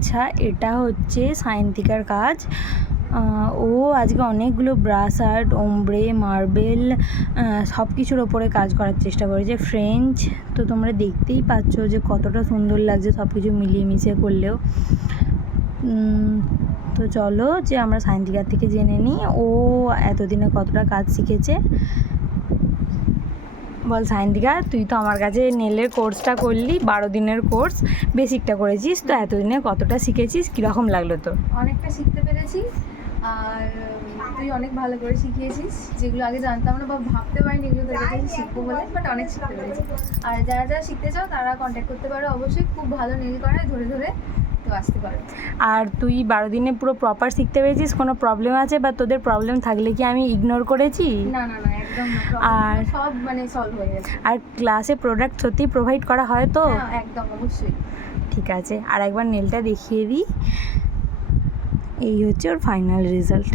আচ্ছা, এটা হচ্ছে সায়ন্তিকার কাজ। ও আজকে অনেকগুলো ব্রাশ আর্ট, ওমব্রে, মার্বেল সব কিছুর ওপরে কাজ করার চেষ্টা করেছে। ফ্রেঞ্চ তো তোমরা দেখতেই পাচ্ছ যে কতটা সুন্দর লাগছে সব কিছু মিলিয়ে মিশিয়ে করলেও। তো চলো যে আমরা সায়ন্তিকার থেকে জেনে নিই ও এতদিনে কতটা কাজ শিখেছে। বল সায়ন্তিকা, তুই তো আমার কাছে নেলের কোর্সটা করলি, 12 দিনের কোর্স, বেসিকটা করেছিস, তো এতদিনে কতটা শিখেছিস, কীরকম লাগলো তোর? অনেকটা শিখতে পেরেছি, আর তুই অনেক ভালো করে শিখিয়েছিস, যেগুলো আগে জানতাম না বা ভাবতে পারিনি এগুলো তোর কাছে শিখবো বলে, বাট অনেক শিখতে পেরেছি। আর যারা যারা শিখতে চাও তারা কন্ট্যাক্ট করতে পারো অবশ্যই, খুব ভালো নেল করায়, ধরে ধরে তো আসতে পারো। আর তুই 12 দিনে পুরো প্রপার শিখতে পেরেছিস? কোনো প্রবলেম আছে বা তোদের প্রবলেম থাকলে কি আমি ইগনোর করেছি? না না না, একদম না, আর সব মানে সলভ হয়ে গেছে। আর ক্লাসে প্রোডাক্ট সত্যি প্রোভাইড করা হয় তো? হ্যাঁ একদম, অবশ্যই। ঠিক আছে, আর একবার নেলটা দেখিয়ে দিই। এই হচ্ছে ওর ফাইনাল রেজাল্ট।